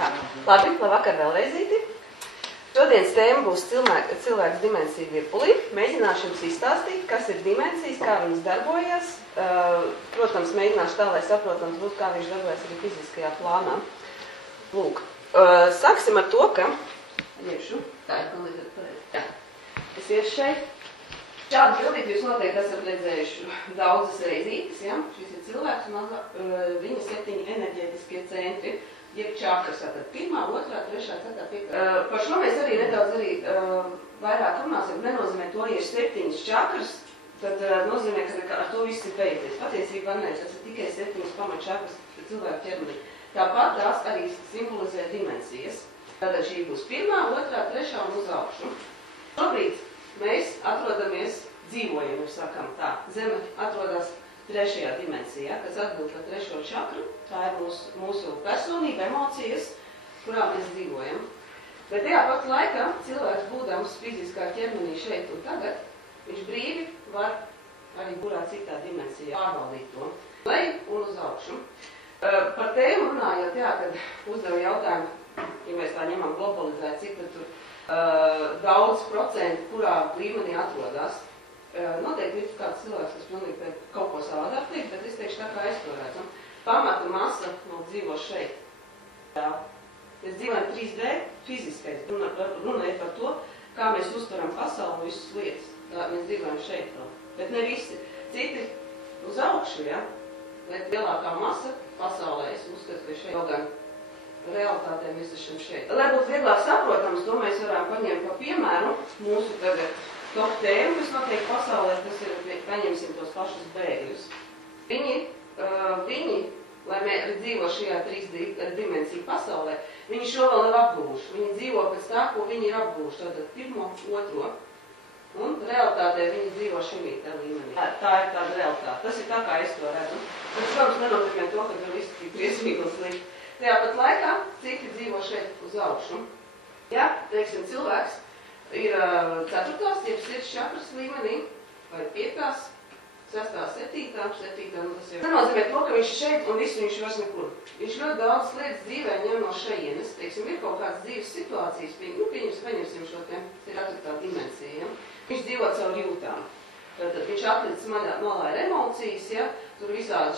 Labi, labvakar vēlreizīti. Šodienas tēma būs cilvēks dimensiju virpulī. Mēģināšu jums izstāstīt, kas ir dimensijas, kā viņas darbojas. Protams, mēģināšu tā, lai saprotams būtu, kā viņš darbojas arī fiziskajā plānā. Lūk, sāksim ar to, ka... Es iešu šeit. Šādu bildīti jūs noteikti esat redzējuši daudzas reizītes. Ja? Šis ir cilvēks un viņa 7 enerģētiskie centri. Jeb čakras, tātad 1, 2, 3, 4, 5. Par šo mēs arī nedaudz vairāk runāsim. Nenozīmē to, ja ir 7 čakras, tad nozīmē, ka ar to viss ir beidzies. Patiesībā nē, tas ir tikai 7 pamatčakras cilvēku ķermenī. Tāpat tās arī simbolizē dimensijas. Tātad šī būs 1, 2, 3 un uz augšu. Šobrīd mēs atrodamies, dzīvojam, sakam tā. Zeme atrodas 3. dimensijā, kas atbild par 3. čakru. Tā ir mūsu personība, emocijas, kurā mēs dzīvojam. Bet tajā pat laikā cilvēks būdams fiziskā ķermenī šeit un tagad, viņš brīvi var arī kurā citā dimensijā pārvaldīt to. Leju un uz augšu. Par tēmu runājot, jā, kad uzdeva jautājumu, ja mēs tā ņemam globalizēt, cik tad tur daudz procentu, kurā līmenī atrodas. Noteikti ir kāds cilvēks, kas pilnīgi kaut ko savādāk teikt, bet es teikšu tā, kā es to redzu. Pamata masa dzīvo šeit. Jā. Mēs dzīvojam 3D fiziskais. Runa ir par to, kā mēs uztveram pasauli un visas lietas. Tā, mēs dzīvojam šeit. Bet ne visi. Citi uz augšu, ja? Bet lielākā masa pasaulē, es uzskatu, ka šeit vēl gan realitātē mēs esam šeit. Lai būtu vieglāk saprotams, to mēs varam paņemt pa piemēru mūsu tagad top tēmu, kas notiek pasaulē, tas ir, paņemsim tos pašus bēgļus. Viņi, lai mēs dzīvo šajā 3 dimensiju pasaulē, viņi šo vēl nav apgūši. Viņi dzīvo pēc tā, ko viņi ir apgūši. Tātad 1, 2. Un realitātē viņi dzīvo šī līmenī. Tā ir tāda realitāte. Tas ir tā, kā es to redzu. Tas, protams, nenozīmē to, ka tur viss tik briesmīgi un slikti. Tajā pat laikā citi dzīvo šeit uz augšu. Ja, teiksim, cilvēks ir 4. jeb 6 čakras līmenī, vai 5, 6, 7, tas ir. Nenozīmē to, ka viņš šeit un visu viņš vairs nekur. Viņš ļoti daudz lietas dzīvē ņem no šejienes. Teiksim, ir kaut kādas dzīves situācijas, paņemsim šo te 4. dimensiju. Ja? Viņš dzīvo caur jūtām. Tad viņš atlicis malā ir emocijas, ja? Tur visādi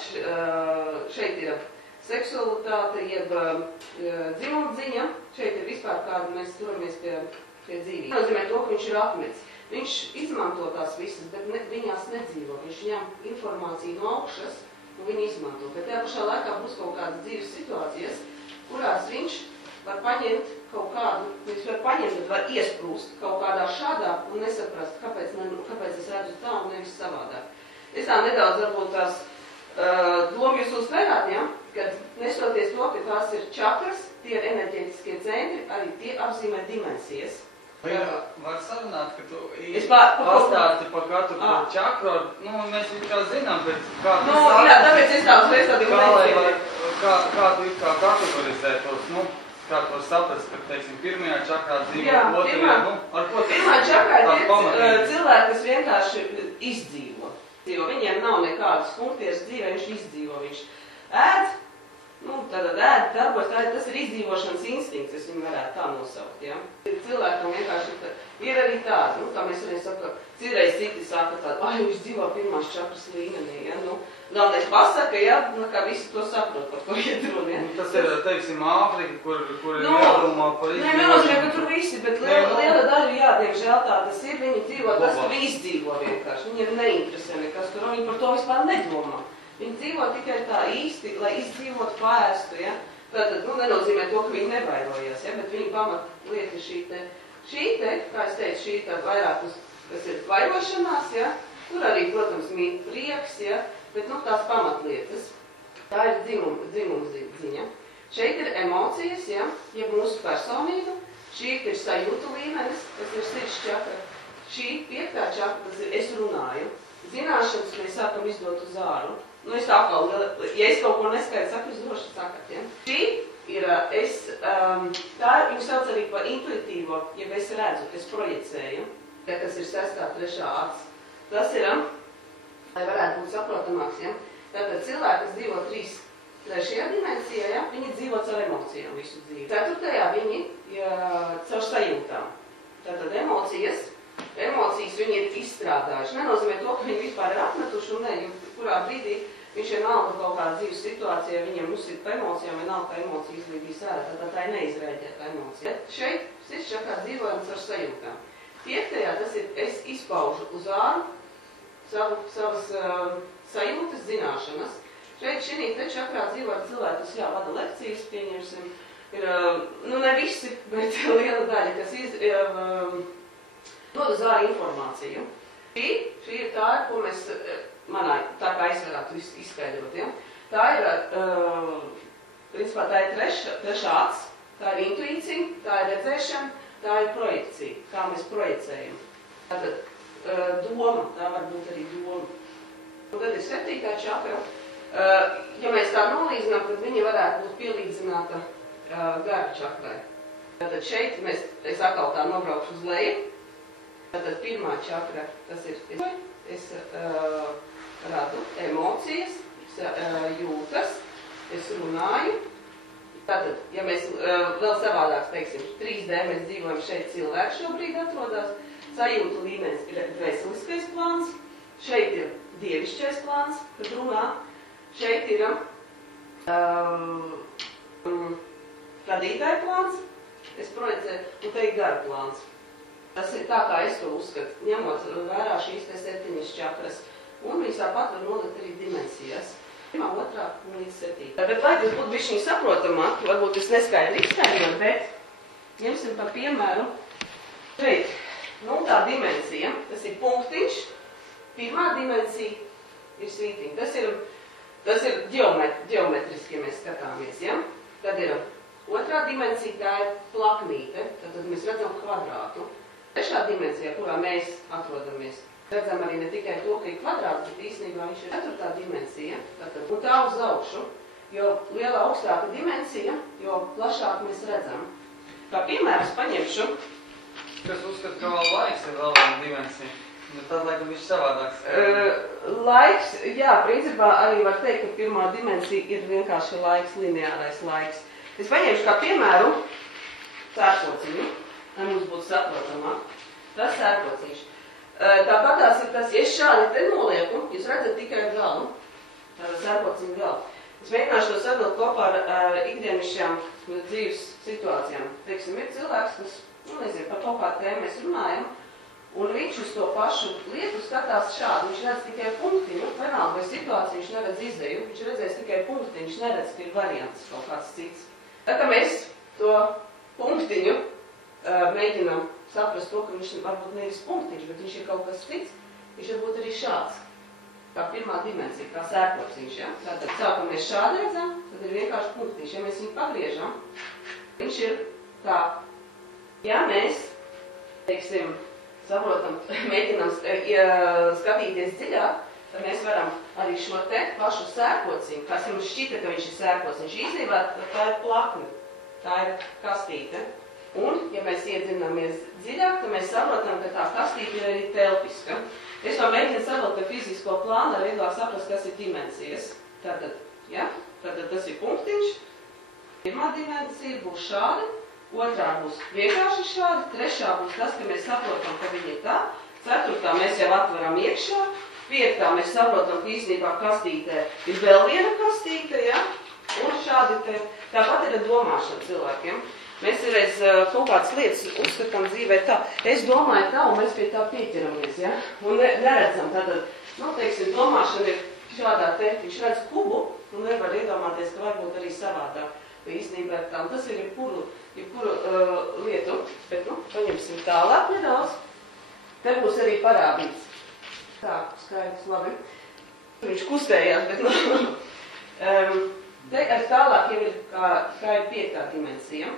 šeit ir seksualitāte, jeb dzimumdziņa. Šeit ir vispār kāda mēs turamies pie dzīvības. Tas nozīmē to, ka viņš ir atmetis. Viņš izmanto tās visas, bet viņās nedzīvo. Viņš ņem informāciju no augšas un viņi izmanto. Bet tajā pašā laikā būs kaut kādas dzīves situācijas, kurās viņš var paņemt kaut kādu, viņš var paņemt, bet var iesprūst kaut kādā šādā un nesaprast, kāpēc es redzu tā un nevis savādāk. Es tā nedaudz varbūt tās domu jūs uztverāt, ja? Kad nesoties to, ka tās ir čakras, tie ir enerģētiskie centri, arī tie apzīmē dimensijas. Var sarunāt, ka tu pastāsti par katru čakru, mēs kā zinām, bet kā tu jā, tāpēc es tā uzreiz tādi kā tu it kā kategorizē tos, kā tu saprast, ka, teiksim, 1. čakrā dzīvo, 2. Ar ko tas 1. čakrā ir cilvēki, kas vienkārši izdzīvo. Viņiem nav nekādas funkcijas dzīvē, viņš izdzīvo, viņš ēd, tātad ēd, darbojas, tas ir izdzīvošanas instinkts, es viņu varētu tā nosaukt, ja. Cilvēkam vienkārši ir arī tāda, kā mēs arī sakam, citreiz citi saka tādu, viņš dzīvo 1. čakras līmenī, ja, galvenais pasaka, ja, kā visi to saprot, par ko iet runa, ja. Tas ir, teiksim, Āfrika, kur ir jādomā par izdzīvošanu. Nenozīmē, ka tur visi, bet liela daļa, jā, diemžēl tā tas ir, viņi dzīvo, tas, ka viņi izdzīvo vienkārši, viņiem neinteresē nekas tur, viņi par to vispār nedomā. Viņi dzīvo tikai tā īsti, lai izdzīvotu pāēstu, ja. Tātad, nenozīmē to, ka viņi nevairojas, ja, bet viņi pamat lieta šī te, kā es teicu, šī te vairāk, kas ir vairošanās, ja. Tur arī, protams, mīt prieks, ja, bet, tās pamatlietas. Tā ir dzimumziņa. Šeit ir emocijas, ja, jeb mūsu personība. Šī ir sajūtu līmenis, kas ir sirds čakra. Šī 5. čakra, tas ir es runāju. Zināšanas mēs sākam izdot uz āru. Es tā kā, ja es kaut ko neskaidru saku, es droši sakat, ja. Šī ir, viņu sauc arī par intuitīvo, ja es redzu, es projicēju, ja, kas ir 6. 3. acs. Tas ir, lai varētu būt saprotamāks, ja. Tātad cilvēki, kas dzīvo Trešajā dimensijā, ja, viņi dzīvo caur emocijām visu dzīvi. Ceturtajā viņi caur sajūtām. Tātad emocijas viņi ir izstrādājuši. Nenozīmē to, ka viņi vispār ir atmetuši un ne, jo kurā brīdī viņš ir nalga kaut kādā dzīves situācijā, viņiem uzsit pa emocijām, vai nav kā emocija izlīdīs ārā, tātad tā ir neizrēģēta emocija. Šeit sirdsčakrā dzīvojam caur sajūtām. Piektajā tas ir, es izpaužu uz āru savas sajūtas, zināšanas. Šeit šī te čakrā dzīvo cilvēki, kas vada lekcijas, pieņemsim, ir, ne visi, bet liela daļa, kas dod uz ārā informāciju. Šī ir tā, ko mēs, tā kā es varētu izskaidrot, ja? Tā ir, principā, tā ir trešā acs, tā ir intuīcija, tā ir redzēšana, tā ir projekcija, kā mēs projicējam. Tātad doma, tā var būt arī doma. Un tad ir septītā čakra. Ja mēs tā nolīdzinām, tad viņa varētu būt pielīdzināta gara čakrai. Tātad šeit es atkal tā nobraukšu uz leju. Tātad pirmā čakra, tas ir, es radu emocijas, jūtas, es runāju. Tātad, ja mēs vēl savādāk teiksim, 3D mēs dzīvojam šeit, cilvēks šobrīd atrodas, sajūtu līmenis ir veseliskais plāns, šeit ir dievišķais plāns, kad runā. Šeit ir radītāja plāns, es projicēju, un te ir gara plāns. Tas ir tā, kā es to uzskatu, ņemot vērā šīs te 7 čakras, un viņas tāpat var nodot arī dimensijas. 1, 2 un līdz 7. Bet, lai tas būtu bišķiņ saprotamāk, varbūt es neskaidri izskaidroju, bet ņemsim par piemēru. Šeit, tā dimensija, tas ir punktiņš, pirmā dimensija ir svītiņa. Tas ir ģeometriski, ja mēs skatāmies, ja? Tad ir otrā dimensija, tā ir plaknīte, tad mēs redzam kvadrātu. Trešā dimensijā, kurā mēs atrodamies, redzam arī ne tikai to, ka ir kvadrāts, bet īstenībā viņš ir ceturtā dimensija, un tā uz augšu, jo liela augstāka dimensija, jo plašāk mēs redzam. Kā piemērs paņemšu. Kas uzskata, ka vēl laiks ir vēl viena dimensija? Bet tad, laikam, viņš savādāks. Laiks, jā, principā arī var teikt, ka pirmā dimensija ir vienkārši laiks, lineārais laiks. Es paņemšu kā piemēru sērkociņu, lai mums būtu saprotamāk. Tas sērkociņš. Tāpatās ir tas, ja es šādi te nolieku, jūs redzat tikai galu, tāda sērkociņu galu. Es mēģināšu to sadot kopā ar ikdienišķām dzīves situācijām. Teiksim, ir cilvēks, kas, nezinu, par kaut kādu tēmu mēs runājam, un viņš uz to pašu lietu skatās šādi. Viņš redz tikai punktiņu, vienalga vai situāciju, viņš neredz izēju, viņš redzēs tikai punktiņu, viņš neredz, ka ir variants kaut kāds cits. Tā kā mēs to punktiņu mēģinām saprast to, ka viņš varbūt nevis punktiņš, bet viņš ir kaut kas cits, viņš var būt arī šāds. Kā pirmā dimensija, kā sērkociņš, ja? Tātad sākam mēs šādi redzam, tad ir vienkārši punktiņš. Ja mēs viņu pagriežam, viņš ir kā, ja mēs, teiksim, saprotam, mēģinām skatīties dziļāk, tad mēs varam arī šo te pašu sērkociņu, kas jums šķita, ka viņš ir sērkociņš, īstenībā tā ir plakne, tā ir kastīte. Un, ja mēs iedzināmies dziļāk, tad mēs saprotam, ka tā kastīte ir arī telpiska. Es to mēģinu sadot par fizisko plānu, lai vieglāk saprast, kas ir dimensijas. Tātad, ja? Tātad tas ir punktiņš, pirmā dimensija būs šāda, otrā būs vienkārši šādi, trešā būs tas, ka mēs saprotam, ka viņi ir tā, ceturtā mēs jau atveram iekšā, piektā mēs saprotam, ka īstenībā kastītē ir vēl viena kastīte, ja? Un šādi te, tāpat ir domāšana cilvēkiem. Mēs reiz kaut kādas lietas uzskatām dzīvē tā, es domāju tā, un mēs pie tā pieķeramies, ja? Un neredzam, tātad, teiksim, domāšana ir šādā te, viņš redz kubu, un nevar iedomāties, ka varbūt arī savādāk. Īstenībā ir tā, un tas ir jebkuru lietu, bet, paņemsim tālāk nedaudz. Te būs arī parādīts. Tā, skaidrs, labi. Viņš kustējās, bet, te arī tālāk jau ir kā ir piektā dimensija.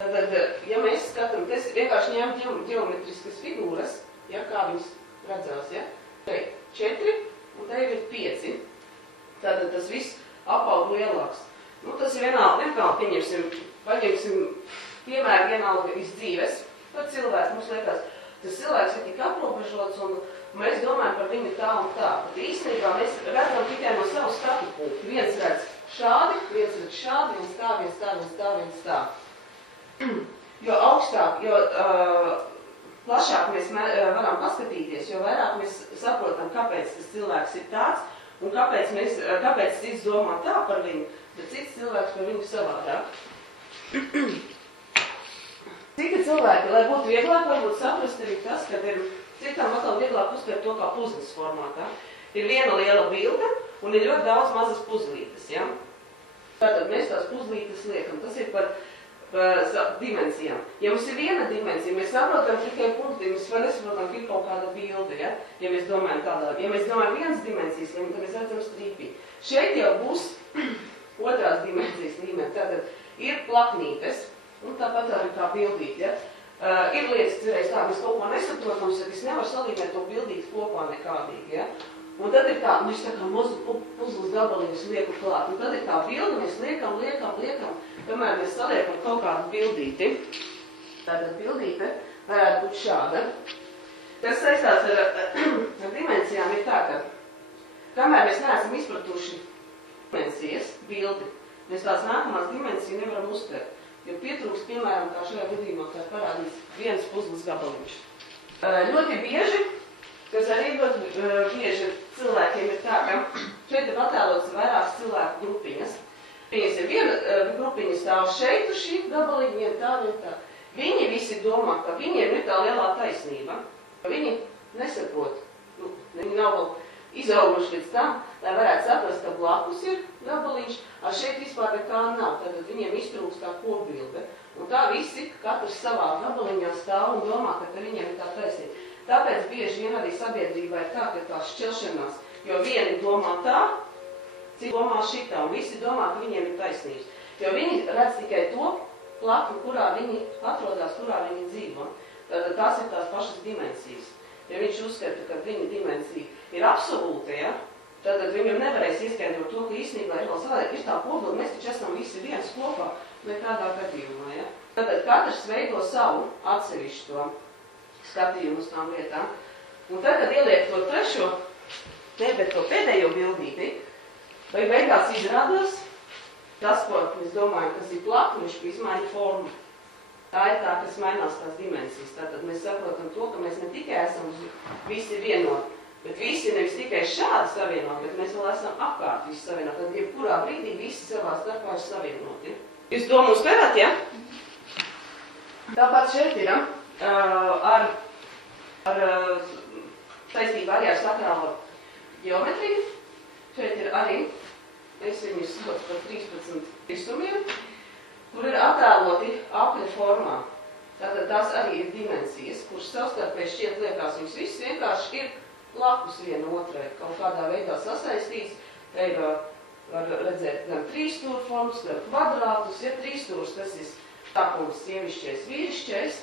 Tad, ja mēs skatām, tas vienkārši ņem ģeometriskas figūras, ja, kā viņas redzās, ja. Te 4, un te ir 5. Tātad tas viss apaug lielāks. Tas ir vienalga, paņemsim piemēru vienalga iz dzīves, par cilvēku mums liekas, tas cilvēks ir tik aprobežots, un mēs domājam par viņu tā un tā. Bet īstenībā mēs redzam tikai no savu skatu punktu. Viens redz šādi, viens redz šādi, viens tā, viens tā, viens tā, viens tā. Jo augstāk, jo plašāk mēs varam paskatīties, jo vairāk mēs saprotam, kāpēc tas cilvēks ir tāds, un kāpēc cits domā tā par viņu, bet cits cilvēks par viņu savādāk. Citi cilvēki, lai būtu vieglāk, varbūt saprast arī tas, ka ir citām atkal vieglāk uztvert to kā puzles formātā. Ir viena liela bilde un ir ļoti daudz mazas puzlītes, ja? Tātad mēs tās puzlītes liekam. Tas ir par dimensijām. Ja mums ir viena dimensija, mēs saprotam tikai punkti, mēs vēl nesaprotam, ka ir kaut kāda bilde, ja? Ja mēs domājam tādā. Ja mēs domājam vienas dimensijas līmeni, tad mēs redzam strīpī. Šeit jau būs otrās dimensijas līmeni. Tātad ir plaknītes. Un tāpat arī tā bildīt, ja? Ir lietas, cerēs tā, mēs kaut ko nesaprotam, tad es nevaru salīmēt to bildīt kopā nekādīgi, ja? Un tad ir tā, mēs tā kā mazu puzles gabaliņus lieku klāt. Un tad ir tā bilde, mēs liekam, kamēr mēs saliekam kaut kādu bildīti. Tātad bildīte varētu būt šāda. Kas saistās ar dimensijām ir tā, ka kamēr mēs neesam izpratuši dimensijas, bildi, mēs tās nākamās dimensijas nevaram uztvert. Jo pietrūkst, piemēram, kā šajā gadījumā, kā parādīs viens puzles gabaliņš. Ļoti bieži, kas arī ļoti bieži cilvēkiem ir tā, ka šeit ir attēlots vairākas cilvēku grupiņas. Viņas ir viena grupiņa stāv šeit uz šī gabaliņa, viena tā, viena tā. Viņi visi domā, ka viņiem ir tā lielā taisnība. Viņi nesaprot, viņi nav vēl izauguši līdz tam, lai varētu saprast, ka blakus ir gabaliņš, ar šeit vispār nekā nav, tad viņiem iztrūkst tā kopbilde. Un tā visi, katrs savā gabaliņā stāv un domā, ka viņiem ir tā taisnība. Tāpēc bieži vien arī sabiedrībā ir tā, ka tā šķelšanās, jo vieni domā tā, citi domā šitā, un visi domā, ka viņiem ir taisnības. Jo viņi redz tikai to plakni, kurā viņi atrodas, kurā viņi dzīvo. Tātad tās ir tās pašas dimensijas. Ja viņš uzskata, ka viņa dimensija ir absolūta, ja, tad viņam nevarēs ieskaidrot to, ka īstenībā ir vēl savādāk. Ir tā pobilde, mēs taču esam visi viens kopā, nekādā gadījumā. Ja. Tātad katrs veido savu atsevišķu to skatījumu uz tām lietām. Un tad, kad ieliek to trešo, bet to pēdējo bildīti, vai beigās izrādās tas, ko mēs domājam, kas ir plakni, viņš izmaina formu. Tā ir tā, kas mainās tās dimensijas. Tātad mēs saprotam to, ka mēs ne tikai esam visi vienoti, bet visi nevis tikai šādi savienoti, bet mēs vēl esam apkārt visi savienoti. Tad jebkurā brīdī visi savā starpā ir savienoti. Jūs domu uztverat, ja? Tāpat šeit ir ar saistībā arī ar sakrālo ģeometriju. Šeit ir arī, es viņus saucu par 13 visumiem, kur ir attēloti apļa formā. Tātad tās arī ir dimensijas, kuras savstarpēji šķiet liekas, viņas viss vienkārši ir blakus viena otrai, kaut kādā veidā sasaistīts. Te ir, var redzēt, gan trīsstūra formas, gan kvadrātus. Ja trīsstūrs, tas ir tāpums sievišķais, vīrišķais.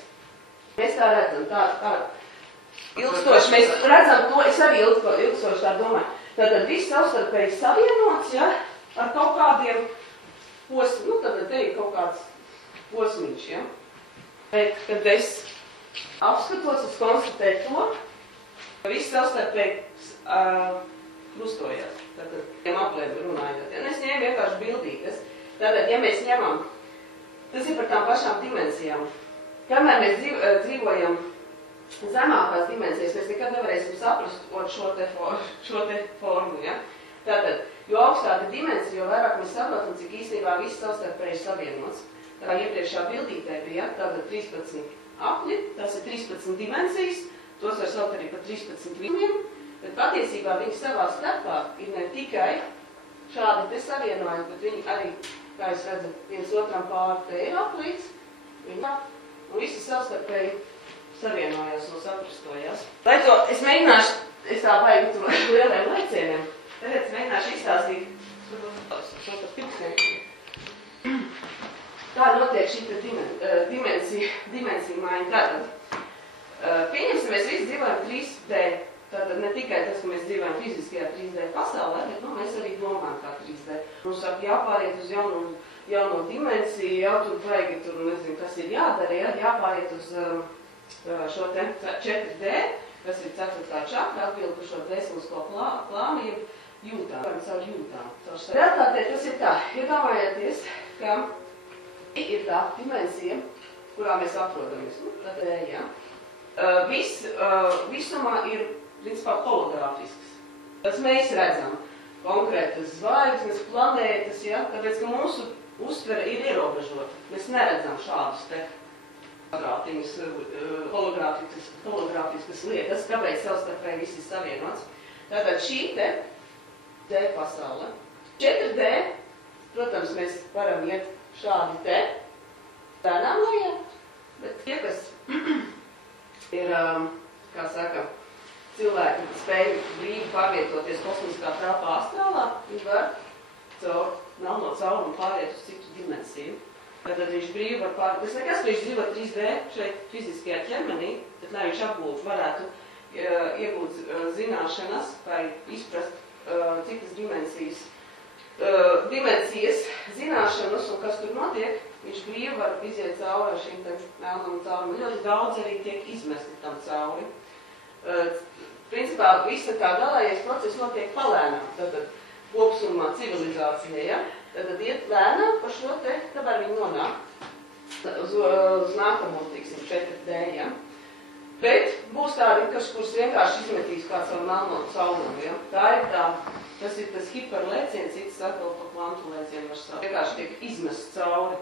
Mēs tā redzam, tā ilgstoši. Mēs redzam to, es arī ilgstoši tā domāju. Tātad viss savstarpēji savienots, ja, ar kaut kādiem posmi, tad te ir kaut kāds posmiņš, ja. Bet, kad es apskatos, es konstatēju to, ka viss savstarpēji krustojās. Tātad, aplēm runājot. Ja es ņēmu vienkārši bildītes. Tātad, ja mēs ņemam, tas ir par tām pašām dimensijām. Kamēr mēs dzīvojam zemākās dimensijas, mēs nekad nevarēsim saprast šo te formu, ja. Tātad, jo augstāka dimensija, jo vairāk mēs saprotam, cik īstenībā viss savstarpēji ir savienots. Tā iepriekšā bildītē bija, tātad 13 apļi, tas ir 13 dimensijas, tos var saukt arī par 13 visumiem, bet patiesībā viņi savā starpā ir ne tikai šādi te savienojumi, bet viņi arī, kā jūs redzat, viens otram pāri te ir aplīts, un visi savstarpēji savienojās un saprastojās. Lai to es mēģināšu, es tā baigi tur lieliem laicieniem, tad es mēģināšu izstāstīt šo par pirksnēm. Kā notiek šī dimensija maiņa? Tātad, pieņemsim, mēs visi dzīvojam 3D. Tātad ne tikai tas, ka mēs dzīvojam fiziskajā 3D pasaulē, bet mēs arī domājam kā 3D. Mums saka, jāpāriet uz jauno dimensiju, jau tur vajag, tur nezinu, kas ir jādara, jāpāriet uz šo te 4D, kas ir 4. čakra, atbildu šo dvēselisko plānību. jūtām, caur jūtām. Realtātē tas ir tā, iedomājieties, ka ir tā dimensija, kurā mēs atrodamies. Tad, jā. Visumā ir, principā, hologrāfisks. Tas mēs redzam konkrētas zvaigznes, planētas, ja? Tāpēc, ka mūsu uztvere ir ierobežota. Mēs neredzam šādus te kvadrātiņus, hologrāfiskas lietas, kāpēc savstarpēji viss ir savienots. Tātad šī te D pasaule. 4D, protams, mēs varam iet šādi te, tēnām lejā, bet tie, kas ir, kā saka, cilvēki, kas spēj brīvi pārvietoties kosmiskā telpā astrālā, viņi var caur melno caurumu pāriet uz citu dimensiju. Tātad viņš brīvi var pāriet. Tas nekas, ka viņš dzīvo 3D šeit fiziskajā ķermenī, tad, lai viņš apgūt, varētu iegūt zināšanas vai izprast citas dimensijas zināšanas un kas tur notiek, viņš brīvi var iziet cauri šīm melnam caurumu. Ļoti daudz arī tiek izmesti tam cauri. Principā visa tā galējais process notiek palēnām, tātad kopsumā civilizācija, ja? Tātad iet lēnām par šo te, kamēr viņi nonāk uz nākamo, tiksim, 4D, ja? Bet būs tādi, kurus vienkārši izmetīs kāds ar melno caurumu, ja? Tas ir tas hiperlēciens, cits atkal pa kvantu lēcienu var saukt. Vienkārši tiek izmests cauri.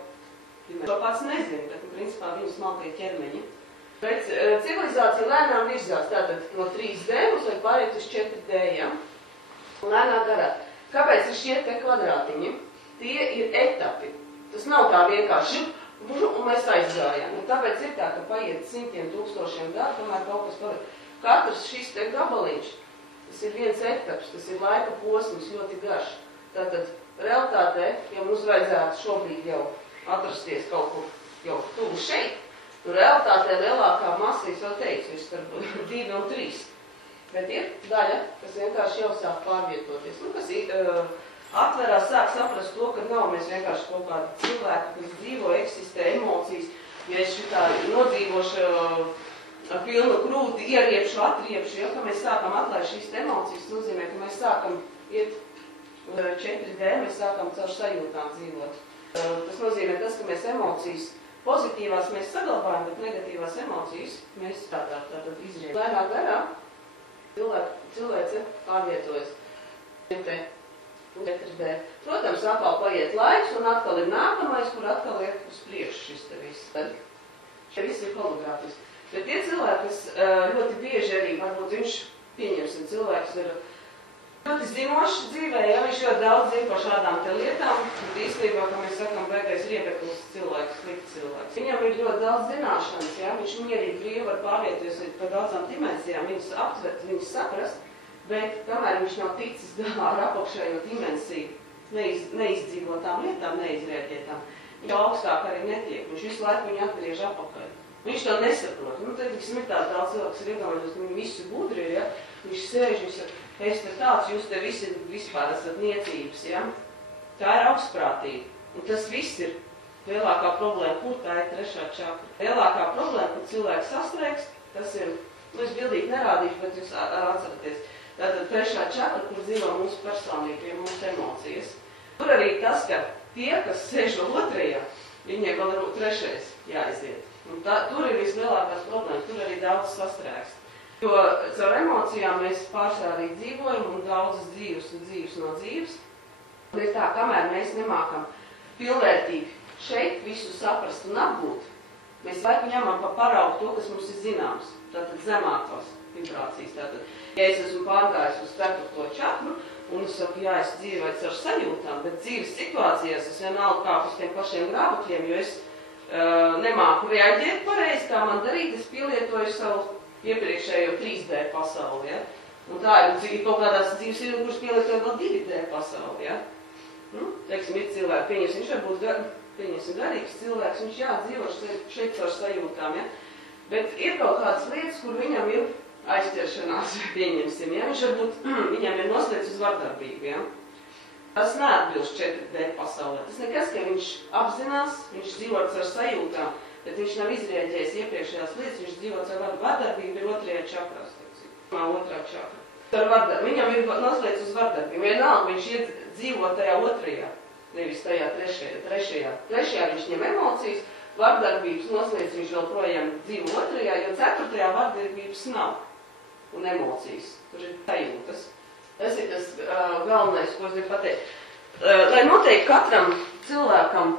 To pats nezinu, bet, principā, viņu smalkie ķermeņi. Bet civilizācija lēnām virzās, tātad no 3D mums vajag pāriet uz 4D, ja? Lēnā garā. Kāpēc ir šie te kvadrātiņi? Tie ir etapi. Tas nav tā vienkārši, un mēs aizgājām. Un tāpēc ir tā, ka paiet simtiem tūkstošiem gadu, tomēr kaut kas paliek. Katrs šis te gabaliņš, tas ir viens etaps, tas ir laika posms ļoti garš. Tātad, realitātē, ja mums vajadzētu šobrīd jau atrasties kaut kur jau tuvu šeit, realitātē lielākā masa, es jau teicu, ir starp 2 un 3. Bet ir daļa, kas vienkārši jau sāk pārvietoties. Kas atverās, sāk saprast to, ka nav mēs vienkārši kaut kādi cilvēki, kas dzīvo, eksistē, emocijas. Ja es šitā nodzīvošu pilnu krūti, ieriepšu, atriepšu, ja, ka mēs sākam atlaist šīs emocijas, nozīmē, ka mēs sākam iet 4D, mēs sākam caur sajūtām dzīvot. Tas nozīmē tas, ka mēs emocijas pozitīvās mēs saglabājam, bet negatīvās emocijas mēs tātad izriekam. Lēnā garā cilvēce pārvietojas 4D. Protams, atkal paiet laiks un atkal ir nākamais, kur atkal iet uz priekšu šis te viss. Šie visi ir hologrāfiski. Bet tie cilvēki, kas ļoti bieži arī, varbūt viņš pieņemsim cilvēks ir ļoti zinošs dzīvē, ja viņš ļoti daudz zina par šādām te lietām, bet īstenībā, kā mēs sakam, beigais riebeklis cilvēks, slikts cilvēks. Viņam ir ļoti daudz zināšanas, ja? Viņš mierīgi brīvi var pārvietoties par daudzām dimensijām, viņus aptvert, viņus saprast, bet kamēr viņš nav ticis galā ar apakšējo dimensiju, neizdzīvotām lietām, neizrēģētām, viņš augstāk arī netiek, viņš visu laiku viņu atgriež apakaļ. Viņš to nesaprot. Tad, ir tāds daudz cilvēks ir iedomājos, ka viņi visi gudri ir, ja? Viņš sēž, viņš saka, es te tāds, jūs te visi vispār esat niecības, ja? Tā ir augstprātība. Un tas viss ir lielākā problēma, kur tā ir trešā čakra. Lielākā problēma, kur cilvēks sastrēgst, tas ir, es bildīgi nerādīšu, bet jūs atceraties. Tātad trešā čakra, kur dzīvo mūsu personība, mūsu emocijas. Tur arī tas, ka tie, kas sēž vēl otrajā, viņiem vēl ir trešais jāiziet. Un tur ir vislielākās problēmas, tur arī daudz sastrēgst. Jo caur emocijām mēs pārsvarā arī dzīvojam un daudzas dzīves no dzīves. Un ir tā, kamēr mēs nemākam pilnvērtīgi šeit visu saprast un apgūt, mēs laiku ņemam pa paraugu to, kas mums ir zināms. Tātad zemākās vibrācijas. Tātad, ja es esmu pārgājis uz 4. čakru un es saku, jā, es dzīvoju caur sajūtām, bet dzīves situācijās es vienalga kāpu uz tiem pašiem grābekļiem, jo es nemāku reaģēt pareizi, kā man darīt, es pielietoju savu iepriekšējo 3D pasauli, ja? Un tā ir kaut kādās dzīves ir, kuras pielietoja vēl 2D pasauli, ja? Teiksim, ir cilvēki, pieņemsim, viņš varbūt garīgs cilvēks, viņš dzīvo šeit caur sajūtām, ja? Bet ir kaut kādas lietas, kur viņam ir aizķeršanās, pieņemsim, ja? Viņš varbūt, viņam ir noslēdz uz vardarbību, ja? Tas neatbilst 4D pasaulē. Tas nekas, ka viņš apzinās, viņš dzīvo caur sajūtām, bet viņš nav izrēģējis iepriekšējās lietas, viņš dzīvo caur vardarbību ir 2. čakrā, 2. čakra. Viņam ir noslēdz uz vardarbību. Vienalga, viņš dzīvo tajā otrajā, nevis tajā trešajā. Trešajā viņš ņem emocijas, vardarbības noslēdz viņš vēl projām dzīvo otrajā, jo ceturtajā vardarbības nav un emocijas. Tur ir sajūtas. Tas ir tas galvenais, ko es gribu pateikt. Lai noteikti katram cilvēkam,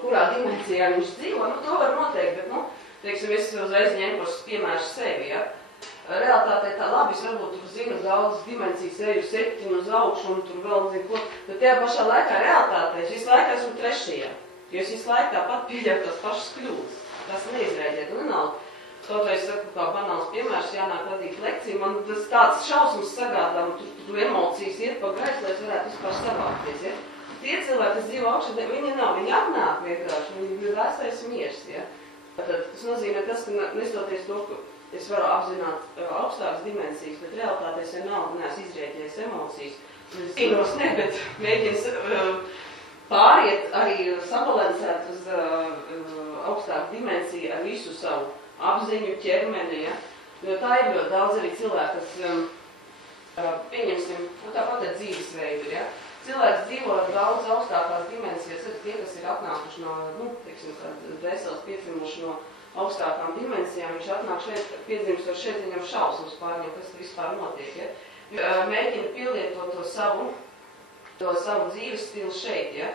kurā dimensijā viņš dzīvo, to var noteikt, bet, teiksim, es uzreiz ņemu piemēru sevi, ja. Realitātē tā labi, es varbūt tur zinu daudz dimensijas, eju 7 uz augšu un tur vēl zinu ko, bet tajā pašā laikā realitātē es visu laiku esmu trešajā, jo es visu laiku tāpat pieļauju tās pašas kļūdas. Tas neizrēģēt, nenāk. Kaut vai es saku, kā banāls piemērs, jānāk vadīt lekciju, man tas tāds šausmas sagādā, un tur emocijas iet pa gaisu, lai es varētu vispār savākties, ja. Tie cilvēki, kas dzīvo augšā, viņi nav, viņi atnāk vienkārši, viņi ir vēstais miers, ja. Tātad, tas nozīmē tas, ka nestoties to, ka es varu apzināt augstākas dimensijas, bet realitātē es vienalga neesmu izrēģējis emocijas. Es cīnos ne, bet mēģinu pāriet arī sabalansēt uz augstāku dimensiju ar visu savu apziņu, ķermeni, ja? Jo tā ir ļoti daudz arī cilvēki, kas, pieņemsim, tāpat ir dzīvesveidi, ja? Cilvēks dzīvo daudz augstākās dimensijas, arī tie, kas ir atnākuši no, teiksim, dvēseles piedzimuši no augstākām dimensijām, viņš atnāk šeit, piedzimstot šeit, viņam šausmas pār viņam, kas vispār notiek, ja? Mēģina pielietot to savu dzīves stilu šeit, ja?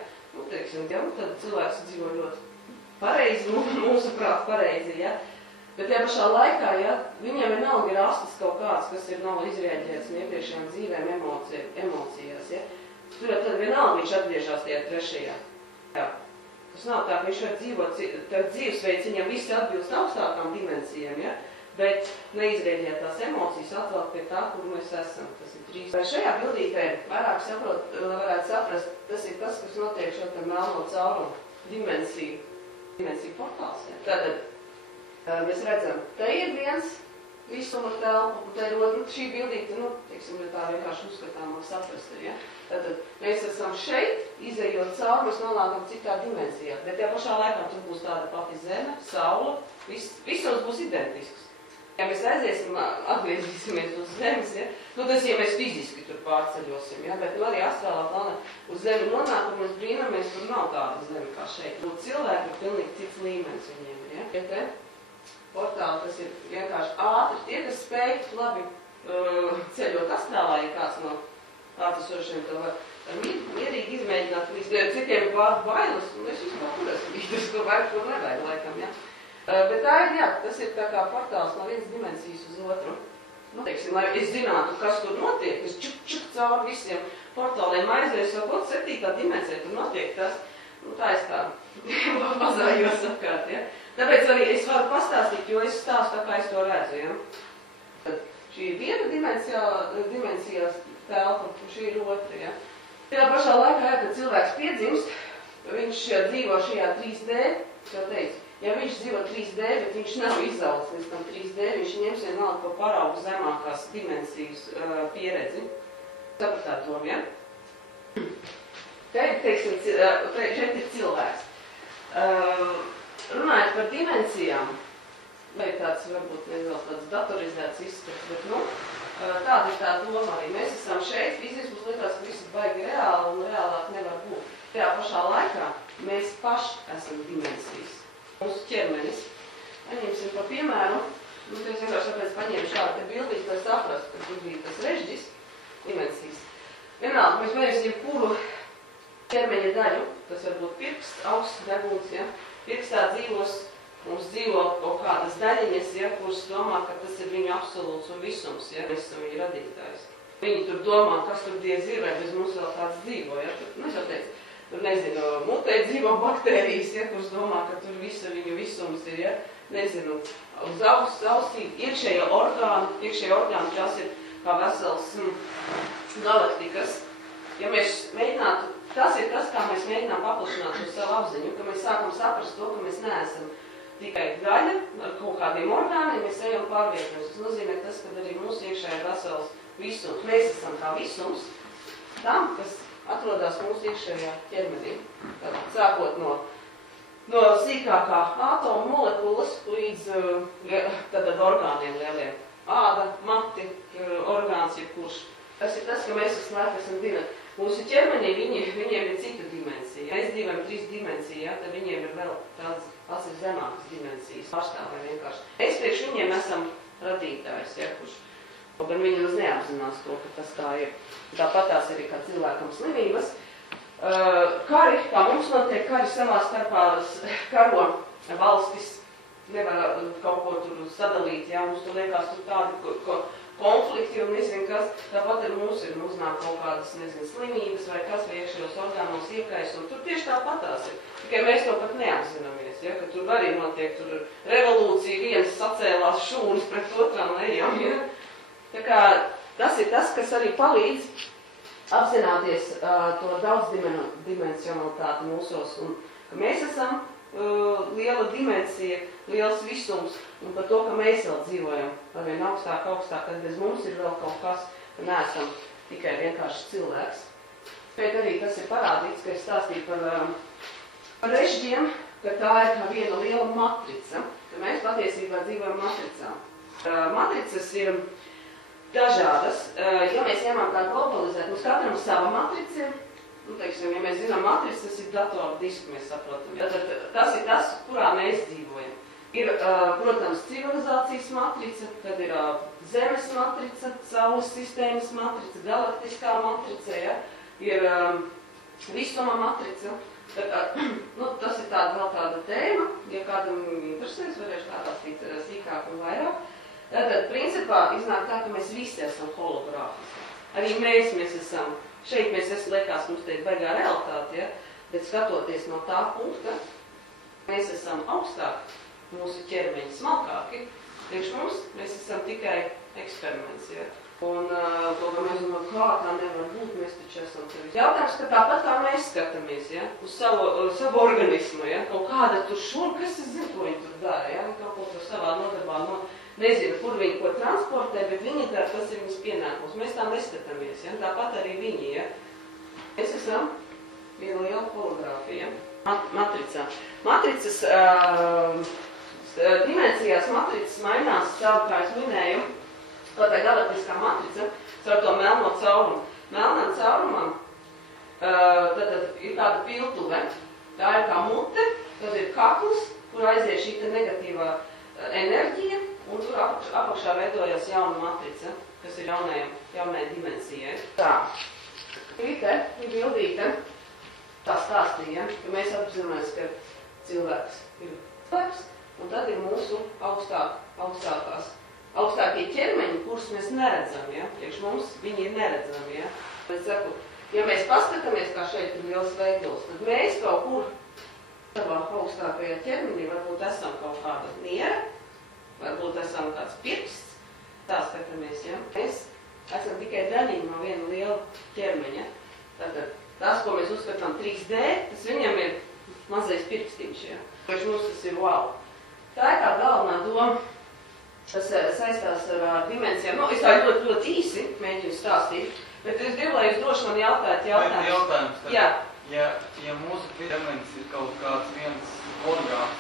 Teiksim, ja? Tad cilvēks dzīvo ļoti pareizi, mūsuprāt pareizi, ja? Bet tajā pašā laikā, ja, viņam vienalga ir astas kaut kāds, kas ir nav izrēģēts no iepriekšējām dzīvēm emocijās, ja. Tad vienalga viņš atgriežās tajā trešajā. Jā. Tas nav tā, ka viņš var dzīvot, tā dzīvesveids viņam visi atbilst augstākām dimensijām, ja, bet neizrēģētās emocijas atvēl pie tā, kur mēs esam. Tas ir 3. Vai šajā bildītē vairāk varētu saprast, tas ir tas, kas notiek šo te melno caurumu dimensiju portāls, ja. Tātad, mēs redzam, te ir viens visuma telpa, un te ir otru, šī bildīte, teiksim, tā vienkārši uzskatām un saprast ir, ja? Tātad, mēs esam šeit, izejot cauri, mēs nonākam citā dimensijā, bet tajā pašā laikā tur būs tāda pati zeme, saula, visos būs identisks. Ja mēs aiziesim, atgriezīsimies uz zemes, ja? Tas, ja mēs fiziski tur pārceļosim, ja? Bet arī astrālā plānā uz zemi nonākam, mēs brīnamies, tur nav tāda zeme kā šeit. Cilvēki ir pilnīgi cits līmenis viņiem, ja? Ja te? Portāli, tas ir vienkārši ātri. Tie, kas spēj labi ceļot astrālā, ja kāds no ātresošiem to var mierīgi izmēģināt, citiem pār bailes, un es vispār kur esmu īstas, to vajag, ko nevajag laikam, ja. Bet tā ir, jā, tas ir tā kā portāls no vienas dimensijas uz otru. Teiksim, lai es zinātu, kas tur notiek, es čuk cauri visiem portāliem aizēju, sakot, 7. dimensija, tur notiek tas, tā es tā pazājos apkārt, ja. Tāpēc arī es varu pastāstīt, jo es stāstu tā, kā es to redzu, ja. Tad šī ir viena dimensijās telpa, un šī ir otra, ja. Tajā pašā laikā, ja, kad cilvēks piedzimst, viņš dzīvo šajā 3D, jau teicu, ja viņš dzīvo 3D, bet viņš nav izaudzis līdz tam 3D, viņš ņems vienalga pa paraugu zemākās dimensijas pieredzi. Sapratāt to, ja? Te, teiksim, šeit ir cilvēks. Runājot par dimensijām, vai tāds varbūt nedaudz tāds datorizēts izskats, bet, tāda ir tā doma arī. Mēs esam šeit, fiziski mums liekas, ka viss ir baigi reāli un reālāk nevar būt. Tajā pašā laikā mēs paši esam dimensijas. Mūsu ķermenis. Paņemsim par piemēru, es vienkārši tāpēc paņēmu šādu te bildīt, lai saprastu, ka tur bija tas režģis, dimensijas. Vienalga, mēs paņemsim jebkuru ķermeņa daļu, tas var būt pirksts, auss, deguns, ja. Pirkstā mums dzīvo kaut kādas daļiņas, ja, kuras domā, ka tas ir viņu absolūts un visums, ja, mēs esam viņu radītājs. Viņi tur domā, kas tur diez ir, vai bez mums vēl tāds dzīvo, ja, tur, es jau teicu, tur nezinu, mutē dzīvo baktērijas, ja, kuras domā, ka tur visa viņu visums ir, ja, nezinu, uz ausī, iekšējie orgāni, kas ir kā vesels galaktikas. Ja mēs mēģinātu, tas ir tas, kā mēs mēģinām paplašināt uz savu apziņu, ka mēs sākam saprast to, ka mēs neesam tikai daļa ar kaut kādiem orgāniem, mēs ejam pārvietoties. Tas nozīmē tas, ka arī mūsu iekšā ir vesels visums. Mēs esam kā visums tam, kas atrodas mūsu iekšējā ķermenī. Tātad, sākot no sīkākā atomu molekulas līdz tātad orgāniem lieliem. āda, mati, orgāns, jebkurš. Tas ir tas, ka mēs uz laiku esam divi. Mūsu ķermenī viņiem ir cita dimensija. Mēs dzīvojam 3 dimensiju, ja, tad viņiem ir vēl tāds ir zemākas dimensijas, pārstāvē vienkārši. Mēs priekš viņiem esam radītājs, ja, kurš gan viņi uz neapzinās to, ka tas tā ir. Tāpat tās arī kā cilvēkam slimības. Kari, kā mums notiek, kari savā starpā karo valstis, nevar kaut ko tur sadalīt, ja, mums tur liekas tur tādi konflikti un nezinu kas, tāpat ar mums ir, mums nāk kaut kādas, nezinu, slimības vai kas vai iekšējos orgānos iekais, un tur tieši tāpat tās ir. Tikai mēs to pat neapzināmies, ja, ka tur arī notiek tur revolūcija, viens sacēlās šūnas pret otrām lejām, ja. Tā kā tas ir tas, kas arī palīdz apzināties to daudzdimensionalitāti mūsos, un ka mēs esam liela dimensija, liels visums, un par to, ka mēs vēl dzīvojam arvien augstāk, tad bez mums ir vēl kaut kas, ka neesam tikai vienkārši cilvēks. Šeit arī tas ir parādīts, ka es stāstīju par režģiem, ka tā ir kā viena liela matrica, ka mēs patiesībā dzīvojam matricā. Matricas ir dažādas. Ja mēs ņemam tā globalizēt, mums katram sava matrica, nu, teiksim, ja mēs zinām matrica, tas ir datoru disku, mēs saprotam. Tad tas ir tas, kurā mēs dzīvojam. Ir, protams, civilizācijas matrica, tad ir Zemes matrica, Saules sistēmas matrica, galaktiskā matrica, ja? Ir visuma matrica. Tad, nu, tas ir vēl tāda tēma, ja kādam interesēs, varēšu tādā sīkāk un vairāk. Tātad, principā, iznāk tā, ka mēs visi esam hologrāfiski. Arī mēs esam, šeit mēs liekas, mums te ir baigā realitāte, ja? Bet skatoties no tā punkta, mēs esam augstāk, mūsu ķermeņi smalkāki. Priekš mums mēs esam tikai eksperiments, ja? Un, to, ka mēs domājam, kā tā nevar būt, mēs taču esam tevi. Jautājums, ka tāpat kā mēs skatāmies, ja? Uz savu organismu, ja? Kaut kāda tur šur, kas es zinu, ko viņi tur dara, ja? Kaut ko tur savā nodarbā, nezinu, kur viņi ko transportē, bet viņi dara, tas ir viņas pienākums. Mēs tā neskatāmies, ja? Tāpat arī viņi, ja? Mēs esam viena liela hologrāfija, matricā. Matricas, dimensijās matricas mainās savu, kā es minēju, kā tā galaktiskā matrica, caur to melno caurumu. Melnām caurumam tad ir tāda piltuve, tā ir kā mute, tad ir kakls, kur aiziet šī negatīvā enerģija, un tur apakšā veidojas jauna matrica, kas ir jaunai dimensijai. Tā. Rīte ir bildīte, tā stāstīja, ka mēs apzināmies, ka cilvēks ir cilvēks, un tad ir mūsu augstākie ķermeņi, kurus mēs neredzam, ja? Priekš mums viņi ir neredzami, ja? Es saku, ja mēs paskatāmies, kā šeit ir liels veikls, tad mēs kaut kur savā augstākajā ķermenī varbūt esam kaut kāda niera, varbūt esam kāds pirksts, tā skatāmies, ja? Mēs esam tikai daļiņi no viena liela ķermeņa. Tātad tas, ko mēs uzskatām 3D, tas viņam ir mazais pirkstīņš, ja? Priekš mums tas ir wow. Tā ir tā galvenā doma, kas saistās ar dimensijām. Nu, es tā ļoti īsi mēģinu stāstīt, bet es gribu, lai jūs droši man jautājumu. Jautājums, tad, jā. Ja mūsu ķermenis ir kaut kāds viens orgāns,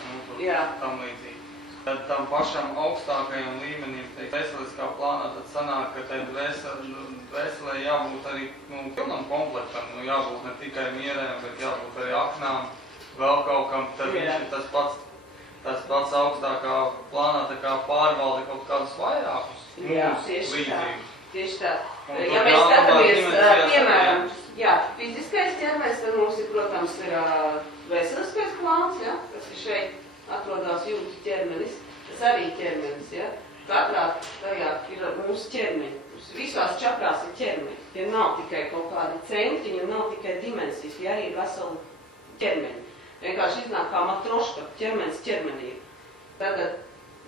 tam līdzīgi, tad tam pašam augstākajam līmenim, veseliskā plānā, tad sanāk, ka tai dvēselē jābūt arī pilnam komplektam, jābūt ne tikai mierēm, bet jābūt arī aknām, vēl kaut kam, tad viņš ir tas pats augstākā plānā tā kā pārvalda kaut kādus vairākus līdzīgus. Tieši tā. Ja mēs skatāmies, piemēram, fiziskais ķermenis, tad mums ir, protams, ir veseliskais plāns, ja, kas ir šeit atrodās jūtas ķermenis, tas arī ķermenis, ja. Katrā tajā ir mūsu ķermeņi. Visās čakrās ir ķermeņi. Tie nav tikai kaut kādi centriņi, nav tikai dimensijas, tie arī ir veseli ķermeņi. Vienkārši iznāk kā matroška, ķermenis ķermenī. Tātad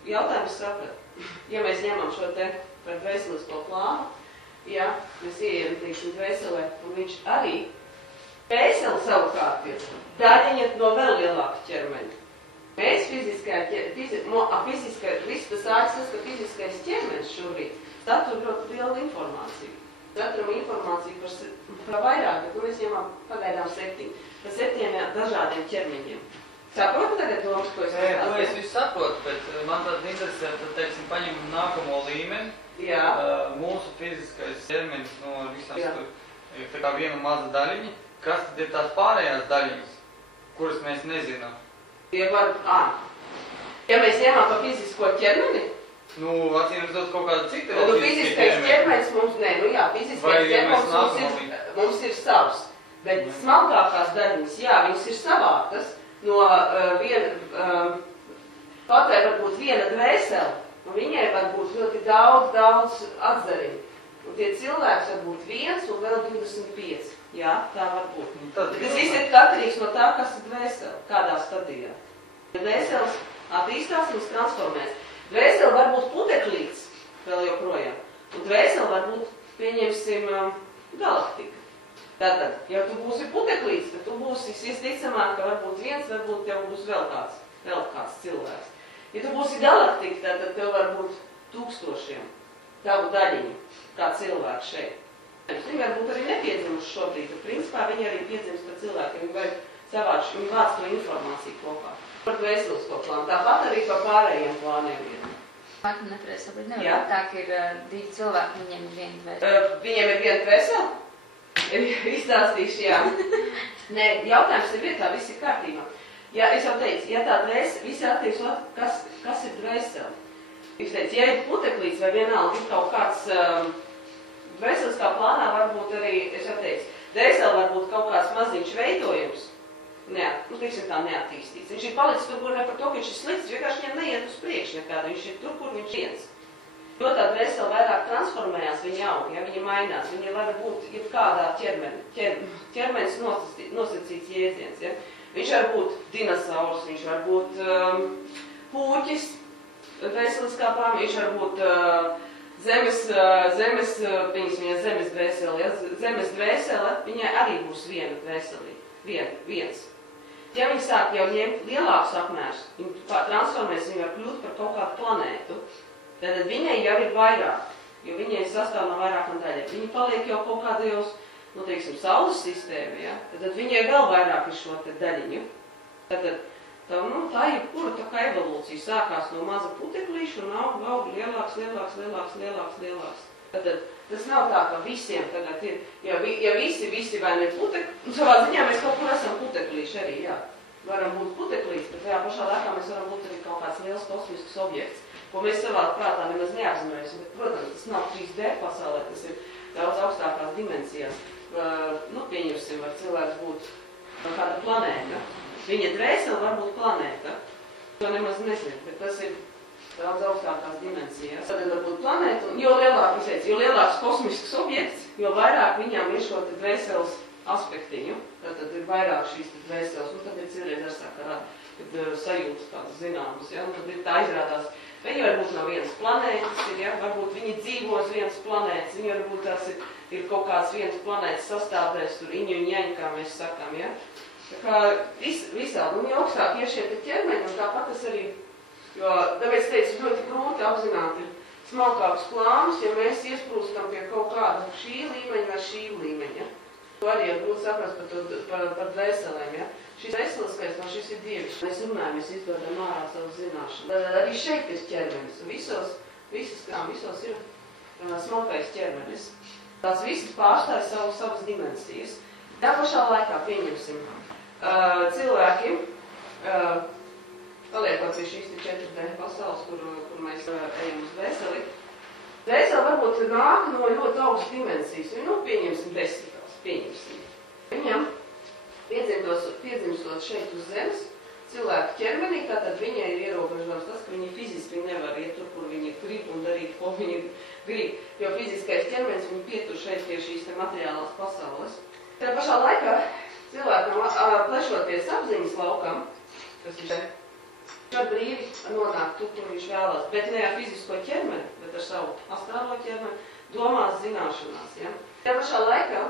jautājums saprat, ja mēs ņemam šo te par dvēselisko plānu, ja mēs ieejam, teiksim, dvēselē, un viņš arī dvēseli savukārt ir daļiņa no vēl lielāka ķermeņa. Mēs viss tas āķis, ka fiziskais ķermenis šobrīd satur ļoti lielu informāciju. Satram informāciju par vairāk, bet mēs ņemam pagaidām 7. Par 7 dažādiem ķermeņiem. Saprotu tagad domu, ko es pastāstīju? To es visu saprotu, bet man tad interesē, tad, teiksim, paņem nākamo līmeni. Jā. Mūsu fiziskais ķermenis no visās tur ir tā kā viena maza daļiņa. Kas tad ir tās pārējās daļiņas, kuras mēs nezinām? Ja mēs ņemam pa fizisko ķermeni? Acīm redzot kaut kāda cita vēl fiziskais ķermenis mums, fiziskais ķermenis mums ir savs. Bet smalkākās daļiņas, viņas ir savāktas no patē varbūt viena dvēsele, un viņai var būt ļoti daudz atzariņu. Un tie cilvēki var būt 1 un vēl 25. Jā, tā var būt. Tas viss ir atkarīgs no tā, kas ir dvēsele, kādā stadijā. Dvēseles attīstās, viņas transformēs. Dvēsele var būt puteklīts vēl joprojām. Un dvēsele var būt, pieņemsim, galaktika. Tātad, ja tu būsi puteklīts, tad tu būsi visticamāk, ka varbūt 1, varbūt tev būs vēl kāds cilvēks. Ja tu būsi galaktika, tad tev var būt 1000 tavu daļiņu, kā cilvēks šeit. Viņi var būt arī nepiedzimuši šobrīd, un principā viņi arī piedzimst par cilvēkiem, viņi vajag savāč, viņi vāc to informāciju kopā. Par dvēselisko plānu, tāpat arī par pārējiem plāniem ir. Man nepareiz saprāt, nevar tā, ka ir 2 cilvēki, viņiem ir viena dvēsele. Viņiem ir viena dvēsele? Izstāstīšu, jā. Nē, jautājums ir vietā, viss ir kārtībā. Ja, es jau teicu, ja tā dvēsele, visi attīks, kas ir dvēsele? Es teicu, ja ir puteklīts vai vienalga, ir kaut kāds dvēseliskā plānā, varbūt arī, es jau teicu, dvēsele var būt kaut kāds maziņš veidojums, tiksim tā neattīstīts. Viņš ir palicis tur, kur ne par to, ka viņš ir slikts, vienkārši viņam neiet uz priekšu nekādu, viņš ir tur, kur viņš viens. Jo tā dvēsele vairāk transformējās, viņa aug, ja viņa mainās, viņa var būt jebkādā ķermenis nosacīts jēdziens, ja. Viņš var būt dinosaurs, viņš var būt pūķis, dvēseliskā plāna, viņš var būt zemes dvēsele, ja. Zemes dvēsele, viņai arī būs viena dvēseli, viens. Ja viņi sāk jau ņemt lielākus apmērus, viņi transformēs, viņi var kļūt par kaut kādu planētu. Tad viņai jau ir vairāk, jo viņai sastāv no vairākam daļiem. Viņi paliek jau kaut kādajos, saules sistēma, ja? Tad viņai vēl vairāk ir šo te daļiņu. Tad tā ir kura tā kā evolūcija sākās no maza puteklīša un aug lielāks. Tad tas nav tā, ka visiem tagad ir, ja visi vai ne putekli, savā ziņā mēs kaut kur esam puteklīši arī, jā. Varam būt puteklīši, bet tajā pašā laikā mēs varam būt arī kaut kāds liels kosmisks objekts, ko mēs savā prātā nemaz neapzināmies. Bet, protams, tas nav 3D pasaulē, tas ir daudz augstākās dimensijās. Pieņemsim, var cilvēks būt kāda planēta. Viņa dvēsele var būt planēta. To nemaz nezinu, bet tas ir daudz augstākās dimensijās. Tad var būt planēta, un jo lielāks kosmisks objekts, jo vairāk viņām ir šo dvēseles aspektiņu. Tad ir vairāk šīs dvēseles, un tad ir cilvēks ar saka, kad sajūtas tādas zināmas, ja, un tad ir tā izrādās. Viņi varbūt nav vienas planētas, ja? Varbūt viņi dzīvo uz vienas planētas, viņi varbūt tās ir kaut kāds vienas planētas sastāvdaļas, tur iņu un ņaņu, kā mēs sakām, ja? Tā kā visādi, un jau augstāk ir šie ķermeņi, un tāpat tas arī, jo, tāpēc teicu, ļoti grūti apzināt ir smalkākus plānus, ja mēs iesprūstam pie kaut kāda šī līmeņa vai šī līmeņa. To arī ir grūti saprast par dvēselēm, ja? Šis veseliskais no šis ir dievis. Mēs runājam, mēs izdodam ārā savu zināšanu. Arī šeit ir ķermenis. Visos ir smalkais ķermenis. Tās visas pārstāja savas dimensijas. Tā pašā laikā pieņemsim cilvēki, paliekot pie šīs 4D pasaules, kur mēs ejam uz dvēseli. Dvēseli varbūt nāk no ļoti augstas dimensijas. Pieņemsim 10. Pieņemsim. Viņam piedzimstot šeit uz zemes, cilvēku ķermenī, tātad viņai ir ierobežojums tas, ka viņi fiziski nevar iet tur, kur viņi grib un darīt, ko viņi grib, jo fiziskais ķermenis viņi pietur šeit pie šīs materiālās pasaules. Tā pašā laikā cilvēkam plešoties apziņas laukam, kas ir šeit, viņš var brīvi nonākt tur, kur viņš vēlās, bet ne ar fizisko ķermeni, bet ar savu astrālo ķermeni, domās, zināšanās. Ja? Tā pašā laikā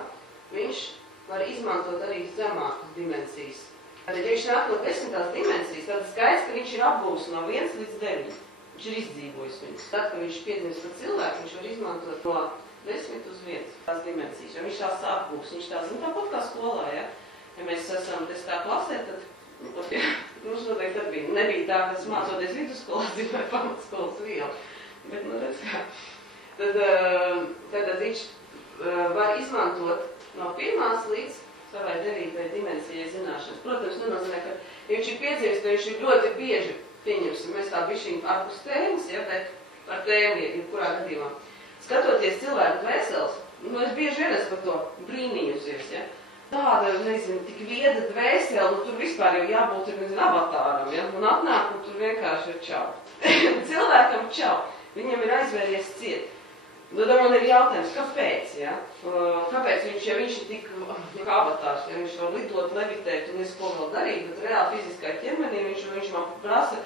viņš var izmantot arī zemākas dimensijas. Tad, ja viņš nāk no 10. dimensijas, tad skaidrs, ka viņš ir apgūs no 1 līdz 9. Viņš ir izdzīvojis viņus. Tad, kad viņš piedzimst par cilvēku, viņš var izmantot no 10 uz 1 tās dimensijas, jo viņš tās apgūs. Viņš tās, tāpat kā skolā, ja? Ja mēs esam 10. klasē, tad Mums noteikti tad nebija tā, kas mācoties vidusskolā dzīvoja pamatskolas vielu. Bet, nu, redz kā. Tad viņš var izmantot no 1. līdz savai 9. dimensijai zināšanas. Protams, nenozīmē, ka ja viņš ir piedzīvis, tad viņš ir ļoti bieži, pieņemsim, mēs tā bišķiņ ārpus tēmas, ja, bet par tēmu ir kurā gadījumā. Skatoties cilvēku dvēseles, nu, es bieži vien esmu par to brīnījusies, ja. Tāda, nezinu, tik vieda dvēsele, nu tur vispār jau jābūt, nezinu, avatāram, ja, un atnāk, un tur vienkārši ir čau. Cilvēkam čau, viņam ir aizvēries ciet. Nu, tad man ir jautājums, kāpēc, ja? Kāpēc viņš, ja viņš ir tik avatārs, ja viņš var lidot, levitēt un visu ko vēl darīt, bet reāli fiziskā ķermenī viņš man prasa